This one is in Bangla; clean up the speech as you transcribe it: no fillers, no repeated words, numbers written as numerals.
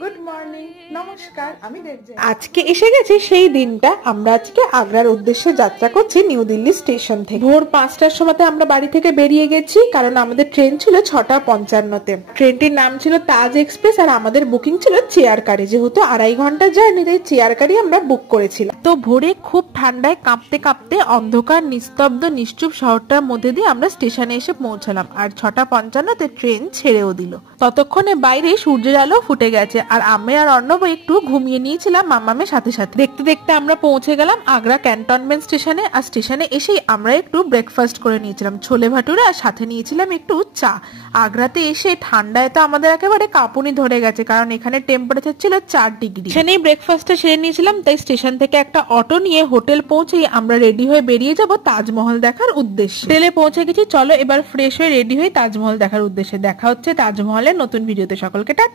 গুড মর্নিং, নমস্কার। আমি আজকে এসে গেছে সেই দিনটা। আমরা আজকে আগ্রার উদ্দেশ্যে যাত্রা করছি নিউ দিল্লি স্টেশন থেকে। ভোর 5টার সময় আমরা বাড়ি থেকে বেরিয়ে গেছি, কারণ আমাদের ট্রেন ছিল 6:55-তে। ট্রেনটির নাম ছিল তাজ এক্সপ্রেস, আর আমাদের বুকিং ছিল চেয়ার কারে। যেহেতু 2.5 ঘন্টা জার্নি, তাই চেয়ার কারই আমরা বুক করেছিলাম। তো ভোরে খুব ঠান্ডায় কাঁপতে কাঁপতে অন্ধকার নিস্তব্ধ নিশ্চুপ শহরটার মধ্যে দিয়ে আমরা স্টেশনে এসে পৌঁছালাম, আর 6:55-তে ট্রেন ছেড়েও দিল। ততক্ষণে বাইরে সূর্যের আলো ফুটে গেছে, আর আমি আর অর্ণব একটু ঘুমিয়ে নিয়েছিলাম মামামের সাথে সাথে। দেখতে দেখতে আমরা পৌঁছে গেলাম আগ্রা ক্যান্টনমেন্ট স্টেশনে। আর স্টেশনে এসেই আমরা একটু ব্রেকফাস্ট করে নিয়েছিলাম, ছোলে ভাটুরে, আর সাথে নিয়েছিলাম একটু চা। আগ্রাতে এসে ঠান্ডায় তো আমাদের একেবারে কাঁপুনি ধরে গেছে, কারণ এখানে টেম্পারেচার ছিল 4 ডিগ্রি। সেখানেই ব্রেকফাস্টটা সেরে নিয়েছিলাম, তাই স্টেশন থেকে একটা অটো নিয়ে হোটেল পৌঁছেই আমরা রেডি হয়ে বেরিয়ে যাব তাজমহল দেখার উদ্দেশ্যে। হোটেলে পৌঁছে গেছি, চলো এবার ফ্রেশ হয়ে রেডি হয়ে তাজমহল দেখার উদ্দেশ্যে। দেখা হচ্ছে তাজমহলের নতুন ভিডিওতে। সকলকে টাটা।